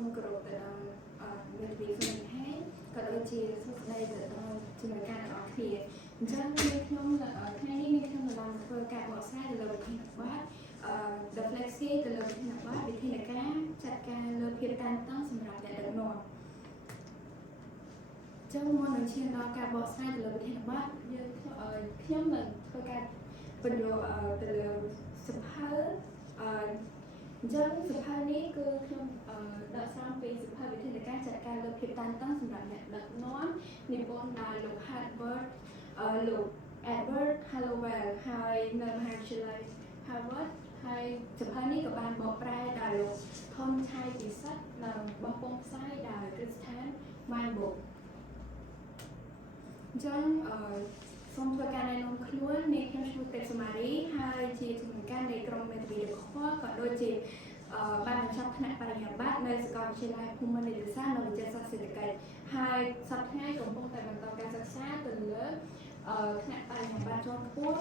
សូមគោរពទៅដល់មេធាវីខ្លួនហើយក៏ដូចជាសួស្តីទៅដល់ជំនួយការទាំងអស់គ្នាអញ្ចឹងខ្ញុំថ្ងៃនេះខ្ញុំនឹងធ្វើការបកស្រាយទៅលើវិធានបទThe Flexi ទៅលើវិធានបទវិធានការចាត់ការលើភាពតានតឹងសម្រាប់អ្នកដឹកនាំចឹងមុននឹងឈានដល់ការបកស្រាយទៅលើវិធានបទយើងខ្ញុំនឹងធ្វើការបញ្យល់ទៅលើសភៅអញ្ចឹងសភៅនេះគឺខ្ញុំដកស្រង់ពីសភៅវិធានការចាត់ការលើភាពតានតឹងសម្រាប់អ្នកដឹកនាំនិពន្ធដោយលោក Edward Hallowell ហើយនៅមហាវិទ្យាល័យ Harvard ហើយសភៅនេះក៏បានបកប្រែដោយលោក Tom Chai ពិសិដ្ឋនិងបោះពុម្ពផ្សាយដោយ Christian Mindbook អញ្ចឹងសូមធ្វើការណែនាំខ្លួននាងខ្ញុំឈ្មោះទេពសុមារីហើយជាជំនួយការនៃក្រុមមេធាវីរបស់ខ្ញុំក៏ដូចជាបានបញ្ចប់ថ្នាក់បរិញ្ញាបត្រនៅសាកលវិទ្យាល័យភូមិន្ទនីតិសាស្ត្រនិងវិទ្យាសាស្ត្រសេដ្ឋកិច្ចហើយសប្តាហ៍ថ្ងៃកំពុងតែបន្តការសិក្សាទៅលើថ្នាក់បរិញ្ញាបត្រជាន់ខ្ពស់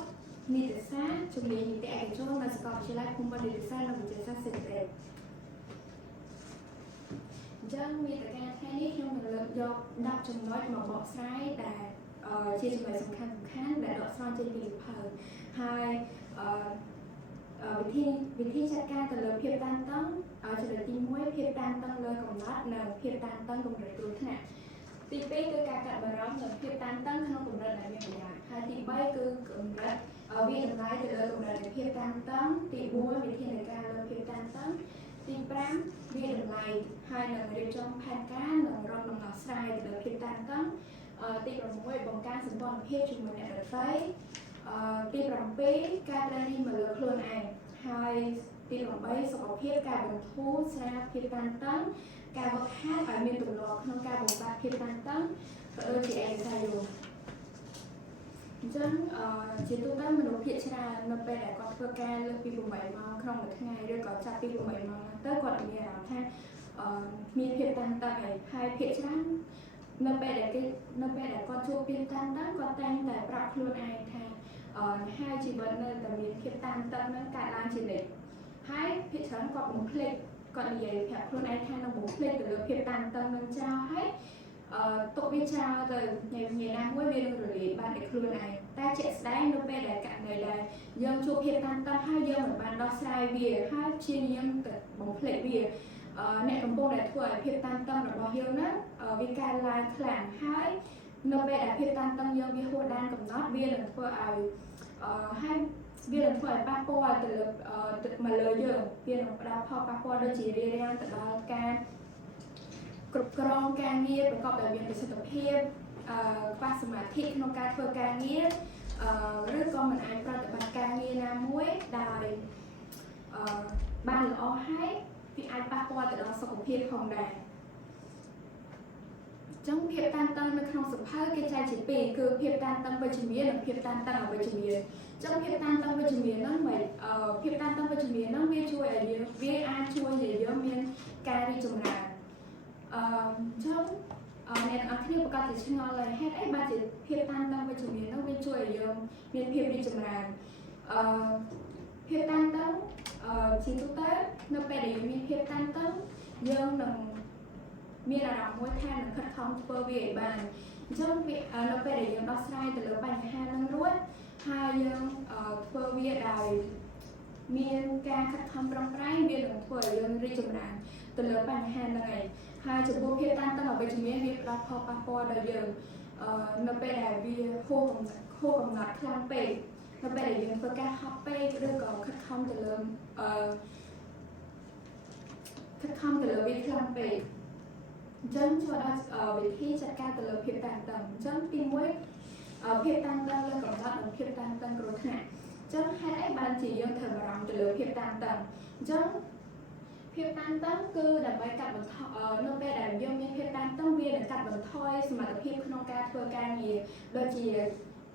នីតិសាស្ត្រជំនាញនីតិឯកជននៅសាកលវិទ្យាល័យភូមិន្ទនីតិសាស្ត្រនិងវិទ្យាសាស្ត្រសេដ្ឋកិច្ចអញ្ចឹងមេតិការថ្ងៃនេះខ្ញុំនឹងលើកយក10ចំណុចមកបកស្រាយដែលជាចំណុចសំខាន់ដែលដកស្រង់ចេញពីសភៅហើយវិធីចាត់ការទៅលើភាពតានតឹងចំណុចទី1ភាពតានតឹងលើកំណត់និងភាពតានតឹងកម្រិតគ្រោះថ្នាក់ទី2គឺការកាត់បារម្ភនិងភាពតានតឹងក្នុងកម្រិតដែលមានប្រយោជន៍ហើយទី3គឺកម្រិតវាតម្លៃទៅលើកម្រិតនៃភាពតានតឹងទី4វិធានការលើភាពតានតឹងទី5វាតម្លៃហើយនឹងរៀបចំផែនការនិងរកដំណោះស្រាយទៅលើភាពតានតឹងទី6បង្កើនសម្ព័ន្ធភាពជាមួយអ្នកដទៃទី7ការត្រៀមមកលើខ្លួនឯងហើយទី8សុខភាពការបន្ធូរស្រាលភាពតានតឹងការវឹកហាត់ឲ្យមានទម្លាប់ក្នុងការបង្កើតភាពតានតឹងក៏ដូចជាឯកសារយោងអញ្ចឹងជាទូទៅមនុស្សភាគច្រើននៅពេលដែលគាត់ធ្វើការលើសពី8ម៉ោងក្នុងមួយថ្ងៃឬក៏ចាប់ពី8ម៉ោងទៅគាត់មានអារម្មណ៍ថាមានភាពតានតឹងហើយភាគច្រើននៅពេលដែលគាត់ជួបភាពតានតឹងគាត់តែងតែប្រាប់ខ្លួនឯងថាហើយជីវិតនៅតែមានភាពតានតឹងនឹងកើតឡើងជានិច្ចហើយភាគច្រើនគាត់បំភ្លេចគាត់និយាយប្រាប់ខ្លួនឯងថានឹងបំភ្លេចទៅលើភាពតានតឹងនឹងចោលហើយទុកវាចោលទៅថ្ងៃណាមួយវានឹងរលាយបាត់ដោយខ្លួនឯងតែជាក់ស្ដែងនៅពេលដែលករណីដែលយើងជួបភាពតានតឹងហើយយើងមិនបានដោះស្រាយវាហើយព្យាយាមទៅបំភ្លេចវាអ្នកកំពុងតែធ្វើឲ្យភាពតានតឹងរបស់យើងហ្នឹងវាកើនឡើងខ្លាំងហើយនៅពេលដែលភាពតានតឹងយើងវាហួសដែនកំណត់វានឹងធ្វើឲ្យហើយវានឹងធ្វើឲ្យប៉ះពាល់ទៅមកលើយើងវានឹងផ្ដល់ផលប៉ះពាល់ដូចជារារាំងទៅដល់ការគ្រប់គ្រងការងារប្រកបដោយមានប្រសិទ្ធភាពខ្វះសមាធិក្នុងការធ្វើការងារឬក៏មិនអាចប្រតិបត្តិការងារណាមួយដោយបានល្អហើយវាអាចប៉ះពាល់ទៅដល់សុខភាពផងដែរចឹងភាពតានតឹងនៅក្នុងសភៅគេចែកជាពីរគឺភាពតានតឹងវិជ្ជមាននិងភាពតានតឹងអវិជ្ជមានចឹងភាពតានតឹងវិជ្ជមានហ្នឹងភាពតានតឹងវិជ្ជមានហ្នឹងវាជួយឲ្យវាអាចជួយឲ្យយើងមានការរីកចម្រើនចឹងអ្នកទាំងអស់គ្នាប្រកាសជាឆ្ងល់ហើយហេតុអីបានជាភាពតានតឹងវិជ្ជមានហ្នឹងវាជួយឲ្យយើងមានភាពរីកចម្រើនភាពតានតឹងជាទូទៅនៅពេលដែលយើងមានភាពតានតឹងយើងនឹងមានអារម្មណ៍មួយថានឹងខិតខំធ្វើវាឲ្យបានអញ្ចឹងនៅពេលដែលយើងដោះស្រាយទៅលើបញ្ហានឹងរួចហើយយើងធ្វើវាដោយមានការខិតខំប្រឹងប្រែងវានឹងធ្វើឲ្យយើងរីកចម្រើនទៅលើបញ្ហាហ្នឹងឯងហើយចំពោះភាពតានតឹងអវិជ្ជមានវាផ្ដល់ផលប៉ះពាល់ដល់យើងនៅពេលដែលវាហួសកំណត់ខ្លាំងពេកនៅពេលដែលយើងធ្វើការហត់ពេកឬក៏ខិតខំទៅលើវាខ្លាំងពេកអញ្ចឹងចូលដល់វិធីចាត់ការទៅលើភាពតានតឹងអញ្ចឹងទី1ភាពតានតឹងលើកំណត់និងភាពតានតឹងគ្រោះថ្នាក់អញ្ចឹងហេតុអីបានជាយើងត្រូវបារម្ភទៅលើភាពតានតឹងអញ្ចឹងភាពតានតឹងគឺដើម្បីកាត់បន្ថយនៅពេលដែលយើងមានភាពតានតឹងវានឹងកាត់បន្ថយសមត្ថភាពក្នុងការធ្វើការងារដូចជា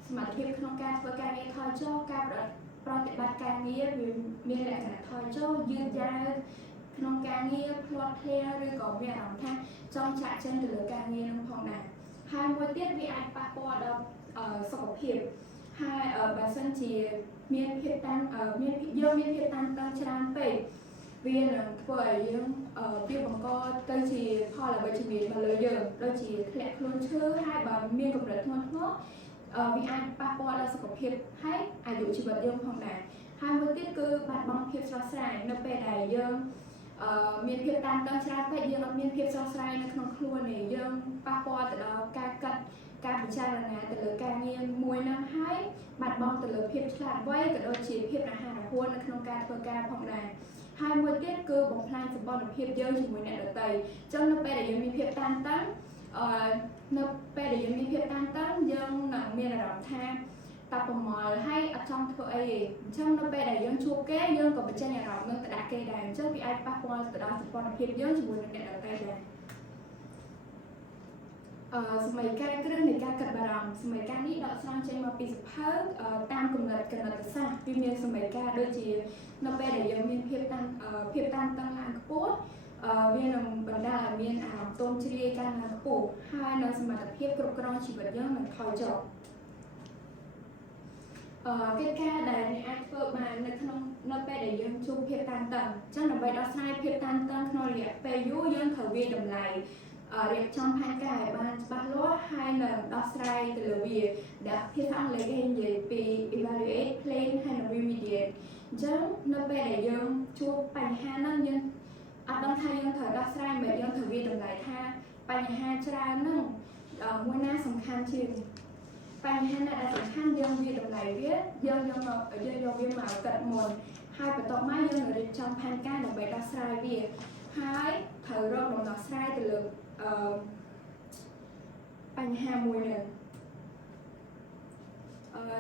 សមត្ថភាពក្នុងការធ្វើការងារថយចុះការប្រតិបត្តិការងារវាមានលក្ខណៈថយចុះយឺតយ៉ាវក្នុងការងារផ្លាត់ភ្លាឬក៏មានអារម្មណ៍ថាចង់ចាក់ចេញទៅលើការងារនោះផងដែរហើយមួយទៀតវាអាចប៉ះពាល់ដល់សុខភាពហើយបើសិនជាមានភាពតានយើងមានភាពតានតឹងច្រើនពេក viên là bởi việc bằng co tới chỉ họ là bởi chỉ biết mà lời giờ đôi chỉ lẽ luôn chứ hai bà miên cùng rất ngon ngó vì ai ba qua là sự hiệp hay ai dụ chỉ vật dương không này hai mươi tiết cư bạn bong hiệp so sánh nó về đại dương miền hiệp tan tăng trái phải dương miền hiệp so sánh nó không luôn này dương ba qua từ đó ca cắt ca bị cha là nè từ lời ca nghiêng mùi năm hai bạn bong từ lời hiệp sạch vây từ đôi chỉ hiệp là hai là hôn nó không ca thơ ca phong này hai mươi tiết cư bóng plan sẽ bong được hiệp dơ chỉ mùi nè đợt tây trong nó về đại dương miền hiệp tan tăng nó về đại dương miền hiệp tan tăng dương nặng miền là rộng tham tập mồi hay ở trong thợ ấy trong nó về đại dương chua kế dương còn bên trên nhà rộng nên đã kê đàn trước vì ai bắt qua từ đó sẽ bong được hiệp dơ chỉ mùi nè đợt tây nàyสมัยการเครื่องในการกัดบารมสมัยการนี้เราสร้างใจมาปี10พันตามกำหนดศาสตร์วิมีสมัยการโดยจีนไปได้ยังมีเพียบตันตั้งหลังกปุ๊บเวียนบรรดาเวียนต้นเฉลี่ยการหลังปุ๊บให้นสมัยเพียบกรุบกรองชีวิตยังมันคอยจบcái ca đại này ai phơi mà nóไปได้ยังชุมเพียบตันตั้งจังนไปเราใช้เพียบตันตั้งขนมเรียไปยุ่ยังเขาเวียนดำไหลเรียกช่องพันกายบ้านบ้านล้อให้หนึ่งดอสไลด์ตลอดวีดับที่ฟังเลยก็เห็นใหญ่ปี evaluate plan ให้หนึ่ง remediate จังนั่นไปได้ยังช่วงปัญหานั่นยังต้องทายยังเถอะดอสไลด์เหมือนยังเถอะวีตรงไหนท่าปัญหาชรานั่งมวยหน้าสำคัญจริงปัญหาหน้าสำคัญยังวีตรงไหนเวียยังวีมาเกิดหมดให้ประตูไม้ยังเรียกช่องพันกายหนึ่งไปดอสไลด์วีให้เถอะรอบดอสไลด์ตลอดปัญหามวยหนึ่ง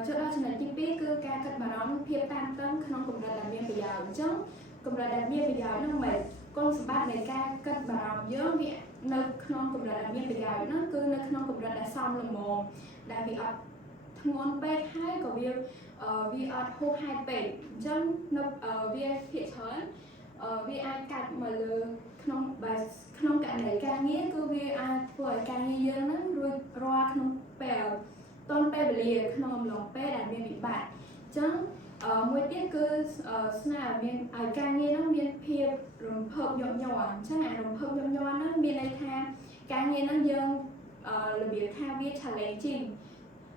cho đó cho nên chi phí cứ ca cách mà nó phiêu tan tấn không cùng là miền bây giờ chứ cùng là miền bây giờ nó mệt con số ba này ca cách mà nó nhớ việc nơi không cùng là miền bây giờ nó cứ nơi không cùng là xong là một đại bị ở thôn pe hai của việc vì ở khu hai bể chứ nó việc hiện thoáng vì ai cắt mà lừa không cả này ca nghĩa cứ vì ai tuổi ca nghĩa dân nó rồi roa không bèo tôn pe bể lìa không lòng pe đại miền bị bạt chẳng mỗi tiết cứ nào miền ca nghĩa nó miền phiệp rồi hợp nhọn nhọn chẳng hạn rồi hợp nhọn nhọn nó miền này tha ca nghĩa nó dân là biểu tha viết trả lời trình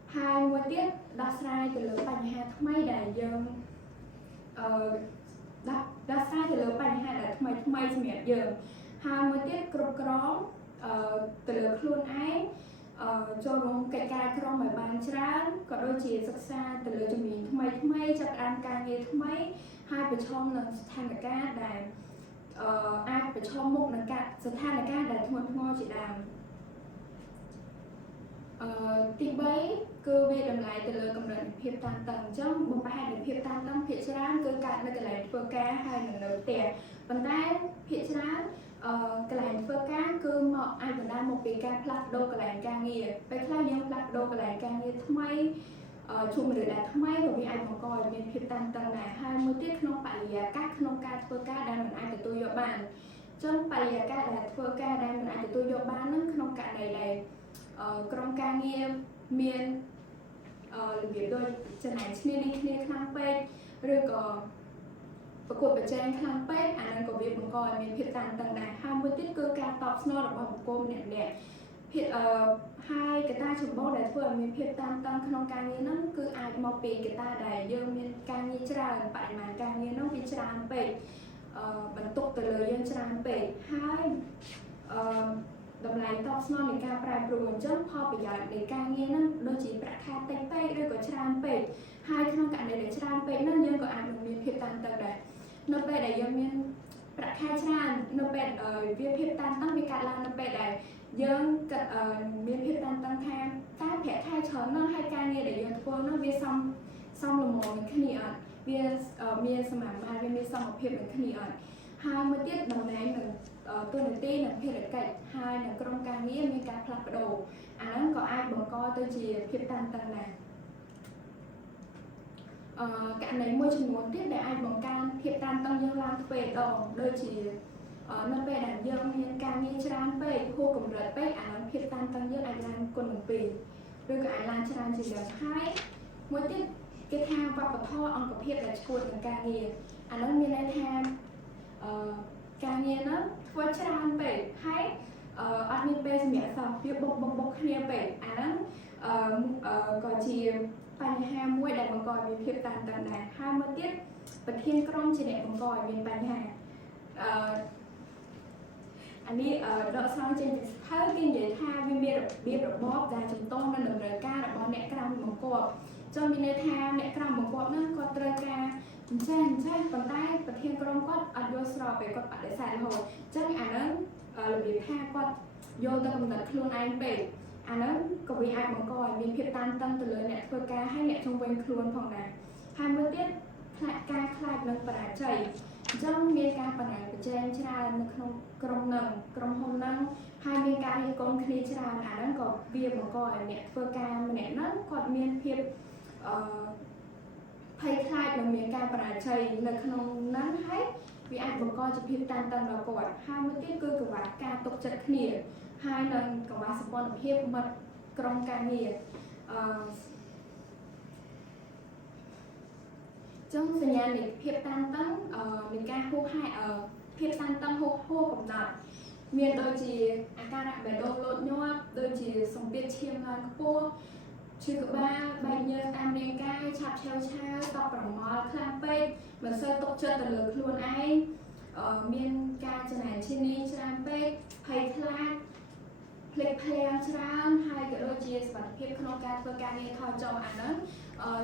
hai mỗi tiết đặt sai từ lớp bài hai mấy đại dân đặt sai từ lớp bài hai là mấy mẹ giờ hai mươi tiết cột crom từ lớp luôn ấy cho nó cái ca crom ở bàn trán có đôi chỉ sắc xa từ lớp cho mình mấy chắc ăn ca nghe mấy hai phải trong là thành là ca đài ai phải trong một là ca sự than là ca đài thua chỉ đàm tiếng bấy cơ về đầm lại từ lời cầm lệnh hiệp tan tầng trong một bài để hiệp tan tầng hiệp trán cơ cạn là cái lại phơ cá hai lần đầu tiền bàn tay hiệp trán cái lại phơ cá cơ mọ ai bàn tay một cái cá plak đô cái lại ca nghềไปคล้ายยัง plak đô cái lại ca nghềทำไมชุมหรือได้ทำไมเรามีไอ้ของกอยมีhiệp tan tầng này hai mươi tiết không phải là các không ca phơ cá đang mình ai từ tôi vô bàn trong phải là ca là phơ cá đang mình ai từ tôi vô bàn nó không cả này này trong ca nghe miền việc đôi chân nàyนี่ครั้งเป็ดหรือก็ประกวดประแจงครั้งเป็ดอันนั้นก็việcมันก่อนมีเพียรต่างๆห้ามมือติดคือการตอบสนองระบบกลมเนี่ยเพียรให้กระต่ายชุบโบได้เพื่อมีเพียรต่างๆขนมการเงินนั่นคืออาจมอปีกระต่ายได้เยอะมีการเงินจราปริมาณการเงินน้องพิจารณาเป็ดบรรทุกแต่เลยยังจราเป็ดให้ดำไลตอบสนองในการแปรปรวนจนพอประหยัดในการเงินนั้นโดยจีประคาเต้เต้หรือก็ชรานเป็ดให้ขนมการในชรานเป็ดนั่นยังก็อาจมีเพียบตันต่างได้นเป็ดได้ยังมีประคาชรานนเป็ดเพียบตันต้องมีการลานเป็ดได้ยังกับมีเพียบตันต่างแทนใต้แผลไทยเฉินนั่นให้การเงินได้ยังทั่วนั่นเวียซ่อมละมองขึ้นนี่อ่ะเวียมีสมานมาเวียมีซ่อมเพียบเหมือนขึ้นนี่อ่ะhai mươi tiết đồng này mình tôi đầu tiên là khi được cạnh hai là trong ca nghĩa mình ca plak đồ án có ai bằng coi tôi chỉ hiệp tan tầng này cả này môi trường muốn tiết để ai bằng can hiệp tan tầng dương lan về đồ đôi chỉ nó về đàn dương miền ca nghĩa tràn về khu cùng rệt về án hiệp tan tầng dương ai lan quân đồng bì đôi cả ai lan tràn chỉ là hai mỗi tiết cái thang và có tho ông có hiệp là cuộn ca nghĩa án nó miền ai thang ការងារហ្នឹងធ្វើច្រើនពេកហើយអត់មានពេលសម្រាប់សោះវាបុកគ្នាពេកអាហ្នឹងក៏ជាបញ្ហាមួយដែលបង្កឲ្យមានភាពតានតឹងដែរហើយមួយទៀតប្រធានក្រុមជាអ្នកបង្កឲ្យមានបញ្ហាអានេះដកស្រង់ចេញពីសភៅគេនិយាយថាវាមានរបៀបរបបដែលជំទាស់នឹងតម្រូវការរបស់អ្នកក្រោមបង្គាប់ចុះមានន័យថាអ្នកក្រោមបង្គាប់ហ្នឹងគាត់ត្រូវការអញ្ចឹងប៉ុន្តែប្រធានក្រុមគាត់អត់យល់ស្របពេលគាត់បដិសេធរហូតអញ្ចឹងអាហ្នឹងរបៀបថាគាត់យកទៅកំណត់ខ្លួនឯងពេកអាហ្នឹងក៏វាអាចបង្កឲ្យមានភាពតានតឹងទៅលើអ្នកធ្វើការហើយអ្នកជុំវិញខ្លួនផងដែរហើយមួយទៀតការខ្លាចនឹងបរាជ័យអញ្ចឹងមានការប្រណាំងប្រជែងច្រើននៅក្នុងក្រុមហ៊ុនហ្នឹងហើយមានការរៀបការគ្នាច្រើនអាហ្នឹងក៏វាបង្កឲ្យអ្នកធ្វើការម្នាក់ហ្នឹងគាត់មានភាពភ័យខ្លាចនឹងមានការបរាជ័យនៅក្នុងហ្នឹងហើយវាអាចបង្កជាភាពតានតឹងដល់គាត់ហើយមួយទៀតគឺកង្វះការទុកចិត្តគ្នាហើយនឹងកង្វះសម្ព័ន្ធភាពមិត្តក្រុមការងារចឹងសញ្ញានៃភាពតានតឹងនៃការហួសហេតុភាពតានតឹងហួសកំណត់មានដូចជាអាការៈបេះដូងលោតញាប់ដូចជាសម្ពាធឈាមឡើងខ្ពស់ឈឺក្បាលបែកញើសតាមរាងកាយឆាប់ឆាវឆាវតប់ប្រមល់ខ្លាំងពេកមិនសូវទុកចិត្តទៅលើខ្លួនឯងមានការចំណាយឈានីច្រើនពេកភ័យខ្លាចភ្លេចភ្លាំងច្រើនហើយក៏ដូចជាសុខភាពក្នុងការធ្វើការងារថយចុះអាហ្នឹង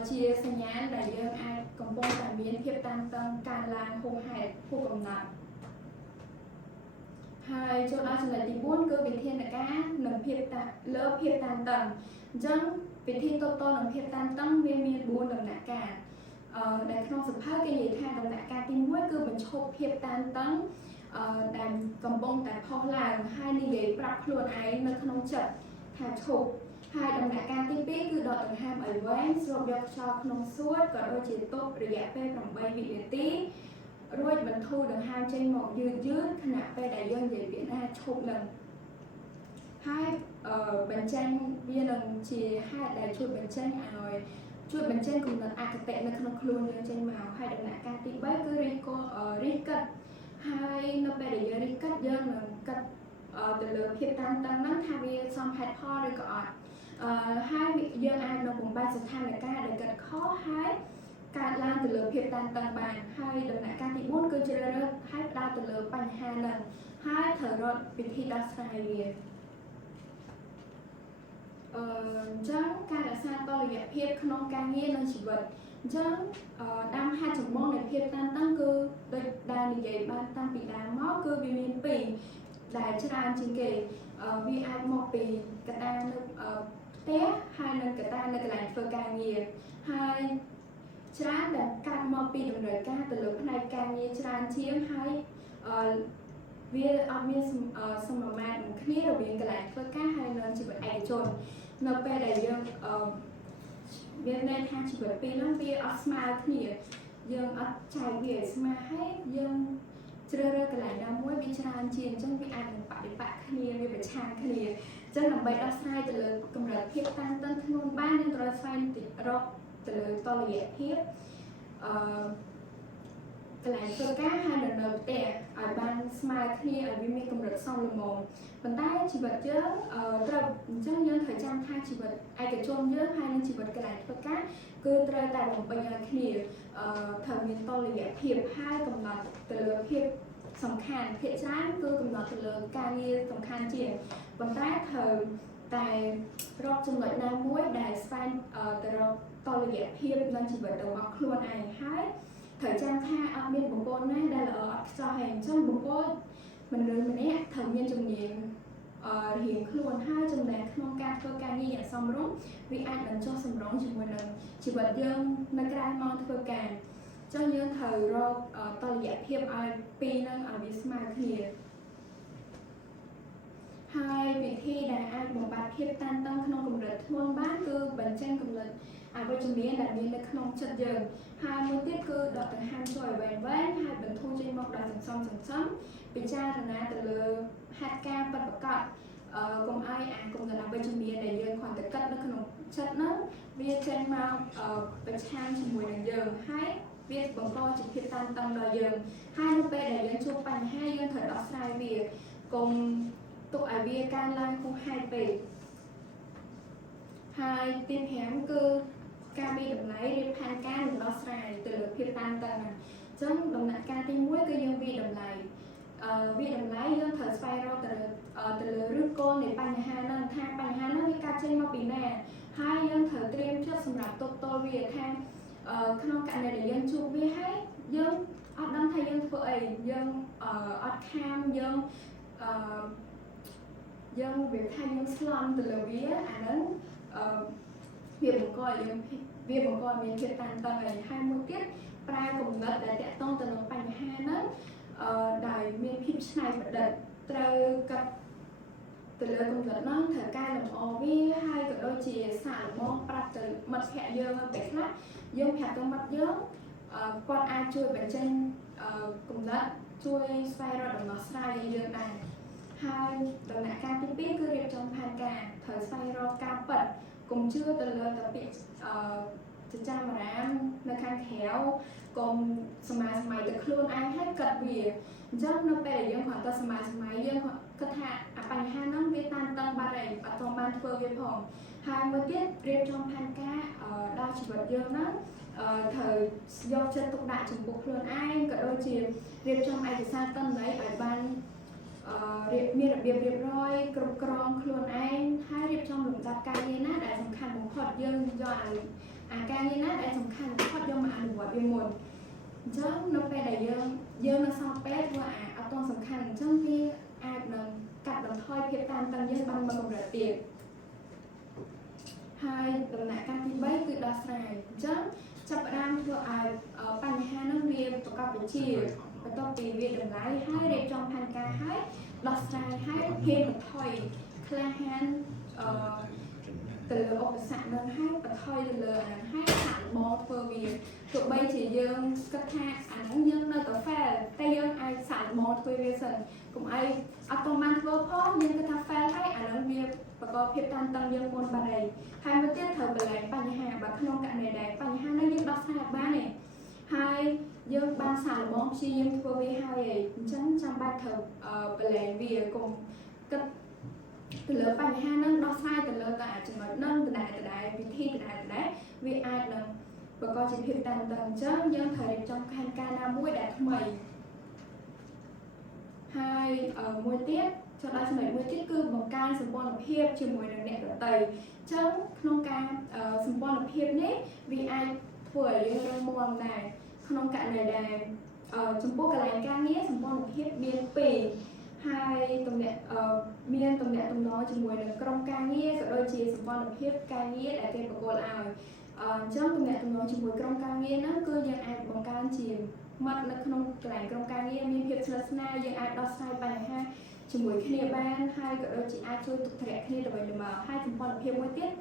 ជាសញ្ញាណដែលយើងអាចកំពុងតែមានភាពតានតឹងកើនឡើងហួសហេតុហួសកំណត់ហើយចូលដល់ចំណុចទី4គឺវិធានការនិងភាពលើភាពតានតឹងអញ្ចឹងវិធីទប់ទល់នឹងភាពតានតឹងវាមាន4ដំណាក់កាលដែលក្នុងសភៅគេនិយាយថាដំណាក់កាលទី1គឺបញ្ឈប់ភាពតានតឹងដែលកំពុងតែផុសឡើងហើយនិយាយប្រាប់ខ្លួនឯងនៅក្នុងចិត្តថាឈប់ហើយដំណាក់កាលទី2គឺដកដង្ហើមឲ្យវែងស្រូបយកខ្យល់ក្នុងសួតក៏ដូចជាទប់រយៈពេល8វិនាទីរួចបន្ធូរដង្ហើមចេញមកយឺតខណៈពេលដែលយើងនិយាយពាក្យថាឈប់នឹងហើយបញ្ចេញវានឹងជាហេតុដែលជួយបញ្ចេញគំនិតអគតិនៅក្នុងខ្លួនយើងចេញមកហើយដំណាក់កាលទី3គឺរិះគិតហើយនៅពេលដែលយើងរិះគិតយើងនឹងគិតទៅលើភាពតានតឹងហ្នឹងថាវាសមហេតុផលឬក៏អត់ហើយយើងអាចនឹងបំបែកស្ថានភាពដែលគិតខុសហើយកើតឡើងទៅលើភាពតានតឹងបានហើយដំណាក់កាលទី4គឺជ្រើសរើសហើយផ្ដោតទៅលើបញ្ហាហ្នឹងហើយត្រូវរកវិធីដោះស្រាយវាអញ្ចឹងការរក្សាតុល្យភាពក្នុងការងារនិងជីវិតអញ្ចឹងដើមហេតុចម្បងនៃភាពតានតឹងគឺដូចដែលនិយាយបានតាំងពីដើមមកគឺវាមាន2ដែលច្រើនជាងគេវាអាចមកពីកត្តានៅផ្ទះហើយនិងកត្តានៅកន្លែងធ្វើការងារហើយច្រើនដែលកាត់មកពីតម្រូវការទៅលើផ្នែកការងារច្រើនជាងហើយវាអត់មានសមមាត្រនឹងគ្នារវាងកន្លែងធ្វើការហើយនិងជីវិតឯកជននៅពេលដែលយើងមានន័យថាជីវិតពីរហ្នឹងវាអត់ស្មើគ្នាយើងអត់ចែកវាឲ្យស្មើហើយយើងជ្រើសរើសកន្លែងណាមួយវាច្រើនជាងអញ្ចឹងវាអាចនឹងបដិបត្តិគ្នាវាប្រឆាំងគ្នាអញ្ចឹងដើម្បីដោះស្រាយទៅលើកម្រិតភាពតានតឹងធ្ងន់បានយើងត្រូវស្វែងរកទៅលើតុល្យភាពកន្លែងធ្វើការហើយនៅផ្ទះឲ្យបានស្មើគ្នាឲ្យវាមានកម្រិតសមល្មមប៉ុន្តែជីវិតយើងត្រូវអញ្ចឹងយើងត្រូវចាំថាជីវិតឯកជនយើងហើយនិងជីវិតកន្លែងធ្វើការគឺត្រូវតែបំពេញឲ្យគ្នាត្រូវមានតុល្យភាពហើយកំណត់ទៅលើភាពសំខាន់ភាគច្រើនគឺកំណត់ទៅលើការងារសំខាន់ជាងប៉ុន្តែត្រូវតែរកចំណុចណាមួយដែលស្វែងទៅរកតុល្យភាពក្នុងជីវិតរបស់ខ្លួនឯងហើយត្រូវចាំថាអត់មានបុគ្គលណាដែលល្អអត់ខ្ចោះហើយអញ្ចឹងបុគ្គលមនុស្សម្នាក់ត្រូវមានជំនាញរៀងខ្លួនហើយចំណែកក្នុងការធ្វើការងារយ៉ាងសមរម្យវាអាចនឹងចុះសម្រុងជាមួយនឹងជីវិតយើងនៅក្រៅម៉ោងធ្វើការអញ្ចឹងយើងត្រូវរកតុល្យភាពឲ្យពីរនឹងឲ្យវាស្មើគ្នាហើយវិធីដែលអាចបំបត្តិភាពតានតឹងក្នុងកម្រិតធ្ងន់បានគឺបញ្ចេញគំនិតអវិជ្ជមានដែលមាននៅក្នុងចិត្តយើងហើយមួយទៀតគឺដកដង្ហើមចូលឲ្យវែងហើយបន្ធូរចេញមកដោយសន្សំពិចារណាទៅលើហេតុការណ៍ពិតប្រាកដកុំឲ្យគំនិតអវិជ្ជមានដែលយើងគ្រាន់តែគិតនៅក្នុងចិត្តហ្នឹងវាចេញមកប្រឆាំងជាមួយនឹងយើងហើយ វាបង្កជាភាពតានតឹងដល់យើងហើយនៅពេលដែលយើងជួបបញ្ហាយើងត្រូវដោះស្រាយវាកុំទុកឲ្យវាកើនឡើងហួសហេតុពេកហើយទី5គឺការមានតម្លៃរៀបផែនការនិងដោះស្រាយទៅលើភាពតានតឹងអញ្ចឹងដំណាក់កាលទី1គឺយើងវាតម្លៃវាតម្លៃយើងត្រូវស្វែងរកទៅលើឫសគល់នៃបញ្ហាហ្នឹងថាបញ្ហាហ្នឹងវាកើតចេញមកពីណាហើយយើងត្រូវត្រៀមចិត្តសម្រាប់ទប់ទល់វាថាក្នុងករណីដែលយើងជួបវាហើយយើងអត់ដឹងថាយើងធ្វើអីយើងអត់ខាមយើងវាថាយើងស្លន់ទៅលើវាអាហ្នឹងវាបង្កឲ្យយើងវាបង្កឲ្យមានភាពតានតឹងហើយមួយទៀតប្រើគំនិតដែលតាក់ទងទៅនឹងបញ្ហាហ្នឹងដោយមានភាពច្នៃប្រឌិតត្រូវកាត់ទៅលើគំនិតហ្នឹងត្រូវកែលម្អវាហើយក៏ដូចជាសាកល្បងប្រាប់ទៅមិត្តភក្តិយើងទៅខ្លះយើងប្រាប់ទៅមិត្តយើងគាត់អាចជួយបញ្ចេញគំនិតជួយស្វែងរកដំណោះស្រាយឲ្យយើងដែរហើយដំណាក់កាលទី2គឺរៀបចំផែនការត្រូវស្វែងរកការពិតកុំជឿទៅលើតែពាក្យចិញ្ចាមអារាមនៅខាងក្រៅកុំសម័យទៅខ្លួនឯងហើយគិតវាអញ្ចឹងនៅពេលដែលយើងគ្រាន់តែសម័យយើងគិតថាអាបញ្ហាហ្នឹងវាតានតឹងបាត់ហើយអត់ទាន់បានធ្វើវាផងហើយមួយទៀតរៀបចំផែនការដល់ជីវិតយើងហ្នឹងត្រូវយកចិត្តទុកដាក់ចំពោះខ្លួនឯងក៏ដូចជារៀបចំឯកសារទិន្នន័យឲ្យបានមានរបៀបរៀបរយគ្រប់គ្រងខ្លួនឯងហើយរៀបចំលំដាប់ការងារណាដែលសំខាន់បំផុតយើងយកអាការងារណាដែលសំខាន់បំផុតយកមកអនុវត្តវាមុនអញ្ចឹងនៅពេលដែលយើងនៅសល់ពេលធ្វើអត់ទាន់សំខាន់អញ្ចឹងវាអាចនឹងកាត់បន្ថយភាពតានតឹងយើងបានមកកម្រិតទៀតហើយដំណាក់កាលទី3គឺដោះស្រាយអញ្ចឹងចាប់ផ្ដើមធ្វើឲ្យបញ្ហានោះវាប្រកបវិជ្ជាបន្ទាប់ពីវាតម្លៃហើយរៀបចំផែនការហើយដោះស្រាយហើយហ៊ានបន្ថយក្លាហានទៅលើឧបសគ្គនឹងហើយបន្ថយទៅលើអាហ្នឹងហើយសាកល្បងធ្វើវាទោះបីជាយើងគិតថាអាហ្នឹងយើងនៅតែ fail តែយើងអាចសាកល្បងធ្វើវាសិនកុំអីអត់ទាន់បានធ្វើផងយើងគិតថា fail ហើយអាហ្នឹងវាបង្កភាពតានតឹងយើងមុនបាត់ហើយមួយទៀតត្រូវបន្លែងបញ្ហាបើក្នុងករណីដែលបញ្ហាហ្នឹងយើងដោះស្រាយអត់បានទេហើយយើងបានសាកល្បងព្យាយាមធ្វើវាហើយអញ្ចឹងចាំបាច់ត្រូវបន្លែងវាកុំគិតទៅលើបញ្ហាហ្នឹងដោះស្រាយទៅលើតែចំណុចហ្នឹងដដែលវិធីដដែលវាអាចនឹងបង្កជាភាពតានតឹងអញ្ចឹងយើងត្រូវរៀបចំផែនការណាមួយដែលថ្មីហើយមួយទៀតចូលដល់ចំណុចមួយទៀតគឺបង្កើនសម្ព័ន្ធភាពជាមួយនឹងអ្នកដទៃអញ្ចឹងក្នុងការសម្ព័ន្ធភាពនេះវាអាចធ្វើឲ្យយើងរឹងមាំដែរក្នុងករណីដែលចំពោះកន្លែងការងារសម្ព័ន្ធភាពមាន2ហើយមានទំនាក់ទំនងជាមួយនឹងក្រុមការងារក៏ដូចជាសម្ព័ន្ធភាពការងារដែលគេប្រកល់ឲ្យអញ្ចឹងទំនាក់ទំនងជាមួយក្រុមការងារហ្នឹងគឺយើងអាចបង្កើនជាមិត្តនៅក្នុងកន្លែងក្រុមការងារមានភាពស្និទ្ធស្នាលយើងអាចដោះស្រាយបញ្ហាជាមួយគ្នាបានហើយក៏ដូចជាអាចជួយទុកធ្លាក់គ្នាទៅវិញទៅមកហើយសម្ព័ន្ធភាពមួយទៀត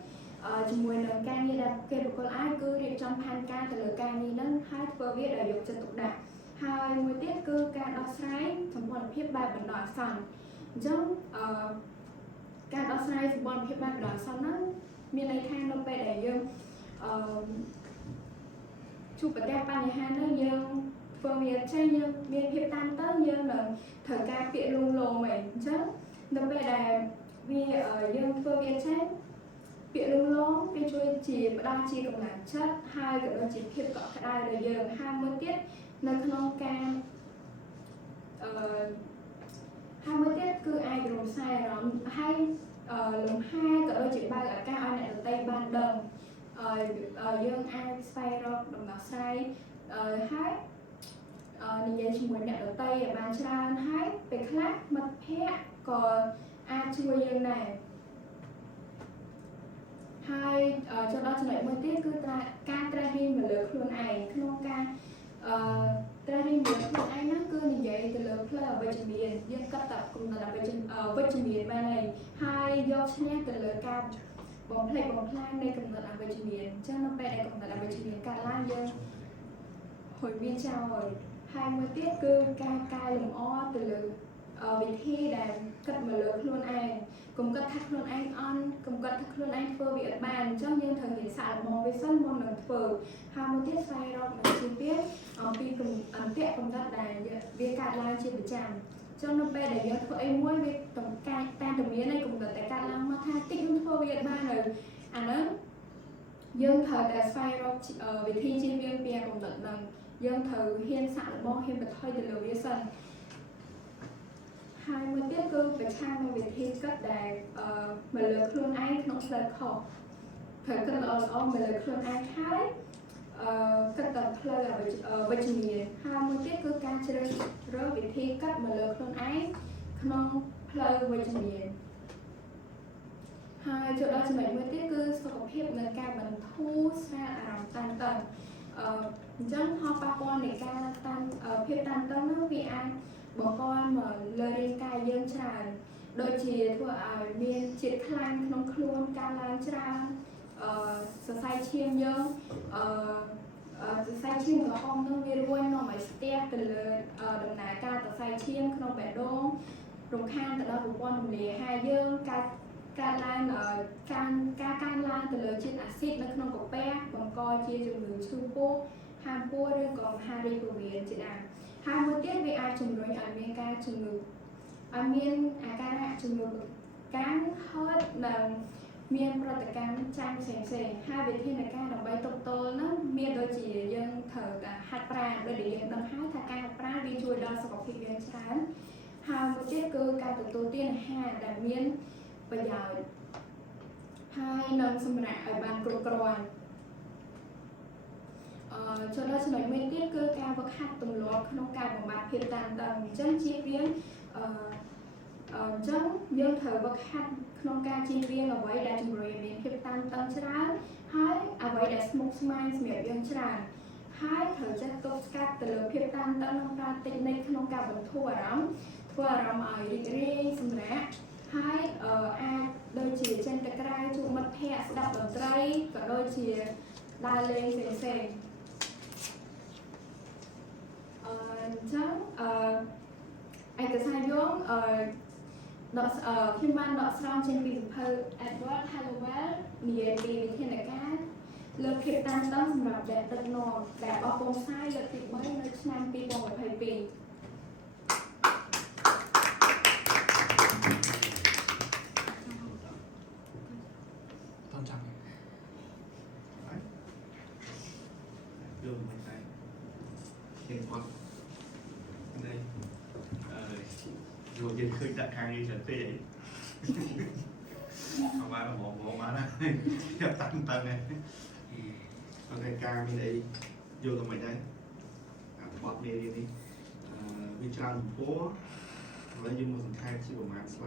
ជាមួយនឹងការងារដែលគេប្រកល់ឲ្យគឺរៀបចំផែនការទៅលើការងារហ្នឹងហើយធ្វើវាដោយយកចិត្តទុកដាក់ហើយមួយទៀតគឺការដោះស្រាយសម្ព័ន្ធភាពបែបបណ្ដោះអាសន្នអញ្ចឹងការដោះស្រាយសម្ព័ន្ធភាពបែបបណ្ដោះអាសន្នហ្នឹងមានន័យថានៅពេលដែលយើងជួបប្រទះបញ្ហាហ្នឹងយើងធ្វើវាចេះយើងមានភាពតានតឹងយើងនឹងត្រូវការពាក្យលួងលោមអញ្ចឹងនៅពេលដែលយើងធ្វើវាចេះពាក្យលួងលោមវាជួយជាផ្ដល់ជាកម្លាំងចិត្តហើយក៏ដូចជាភាពកក់ក្ដៅដល់យើងហើយមួយទៀតនៅក្នុងការហើយមួយទៀតគឺអាចរំសាយអារម្មណ៍ហើយលំហែក៏ដូចជាបើកឱកាសឲ្យអ្នកដទៃបានដឹងយើងអាចស្វែងរកដំណោះស្រាយហើយនិយាយជាមួយអ្នកដទៃឲ្យបានច្រើនហើយពេលខ្លះមិត្តភ័ក្តិក៏អាចជួយយើងដែរហើយចូលដល់ចំណុចមួយទៀតគឺការត្រាស់រិះមកលើខ្លួនឯងក្នុងការត្រាស់រិះមកលើខ្លួនឯងហ្នឹងគឺនិយាយទៅលើផ្លូវអវិជ្ជមានយើងគិតតែគុណវិជ្ជមានបានហើយយកឈ្នះទៅលើការបំផ្លិចបំផ្លាញនៃកំណត់អវិជ្ជមានអញ្ចឹងនៅពេលដែលកំណត់អវិជ្ជមានកើតឡើងយើងហួយវាចោលហើយមួយទៀតគឺការកែលម្អទៅលើ វិធីដែលគិតមកលើខ្លួនឯងកុំគិតថាខ្លួនឯងអន់កុំគិតថាខ្លួនឯងធ្វើវាអត់បានអញ្ចឹងយើងត្រូវរៀនសាកល្បងវាសិនមុននឹងធ្វើហើយមួយទៀតស្វែងរកនៅជីវិតអំពីអន្តៈកំណត់ដែលវាកើតឡើងជាប្រចាំចឹងនៅពេលដែលយើងធ្វើអីមួយវាต้องការតាមតែមានឯងកុំគិតតែកើតឡើងមកថាតិចខ្ញុំធ្វើវាអត់បាននៅអាហ្នឹងយើងត្រូវតែស្វែងរកវិធីជៀសវាងពីកំណត់ហ្នឹងយើងត្រូវហ៊ានសាកល្បងហ៊ានបន្ថយទៅលើវាសិនហើយមួយទៀតគឺប្រឆាំងនឹងវិធីគិតដែលមកលើខ្លួនឯងក្នុងផ្លូវខុសត្រូវគិតល្អៗមកលើខ្លួនឯងហើយគិតទៅផ្លូវវិជ្ជមានហើយមួយទៀតគឺការជ្រើសរើសវិធីគិតមកលើខ្លួនឯងក្នុងផ្លូវវិជ្ជមានហើយចូលដល់ចំណុចមួយទៀតគឺសុខភាពនៃការបន្ធូរស្រាលអារម្មណ៍តានតឹងអញ្ចឹងផលប៉ះពាល់នៃការភាពតានតឹងនោះវាអាចបង្កមកលើរាងកាយយើងច្រើនដូចជាធ្វើឲ្យមានជាតិខ្លាញ់ក្នុងខ្លួនការឡើងច្រើនសរសៃឈាមយើងសរសៃឈាមក្រហមនឹងវារួញនាំឲ្យស្ទះទៅលើដំណើរការសរសៃឈាមក្នុងបេះដូងរំខានទៅដល់ប្រព័ន្ធរំលាយហើយយើងការឡើងការកើនឡើងទៅលើជាតិអាស៊ីតនៅក្នុងកាពះបង្កជាជំងឺឈឺពោះហាមពោះឬក៏មហារីកពោះវៀនជាដើមហើយមួយទៀតវាអាចជំរុញឲ្យមានការជំងឺឲ្យមានអាការៈជំងឺកាំហឺតនិងមានប្រតិកម្មចាញ់ផ្សេងៗហើយវិធានការដើម្បីទប់ទល់នោះមានដូចជាយើងត្រូវតែហាត់ប្រាណដូចដែលយើងដឹងហើយថាការហាត់ប្រាណវាជួយដល់សុខភាពយើងច្រើនហើយមួយទៀតគឺការទទួលទានអាហារដែលមានប្រយោជន៍ហើយនឹងសម្រាប់ឲ្យបានគ្រប់គ្រាន់ចូលដល់ចំណុចមួយទៀតគឺការវឹកហាត់ទម្លាប់ក្នុងការបំបត្តិភាពតានតឹងអញ្ចឹងជៀសវាងអញ្ចឹងយើងត្រូវវឹកហាត់ក្នុងការជៀសវាងអ្វីដែលជំរុញឲ្យមានភាពតានតឹងច្រើនហើយអ្វីដែលស្មុគស្មាញសម្រាប់យើងច្រើនហើយត្រូវចេះទប់ស្កាត់ទៅលើភាពតានតឹងនិងប្រើតិចនិចក្នុងការបន្ធូរអារម្មណ៍ធ្វើអារម្មណ៍ឲ្យរីករាយសម្រាប់ហើយអាចដូចជាចេញទៅក្រៅជួបមិត្តភ័ក្តិស្ដាប់តន្ត្រីក៏ដូចជាដើរលេងផ្សេងៗអញ្ចឹងឯកសារយោងខ្ញុំបានដកស្រង់ចេញពីសៀវភៅ Edward Hallowell និយាយពីវិធានការលើកភាពតានតឹងសម្រាប់អ្នកដឹកនាំដែលបោះពុម្ពផ្សាយលើកទី3នៅឆ្នាំ2022យកមិនដែរគេអត់នេះយកយើងឃើញដាក់ខាងនេះច្រើនពេកអត់បានមកបានណាចាប់តាំងហ្នឹងអត់តែការមានអីយកទៅមិនដែរអាបត់នេះវាច្រើនពណ៌ហើយយើងមកសង្ខេបជាប្រមាណ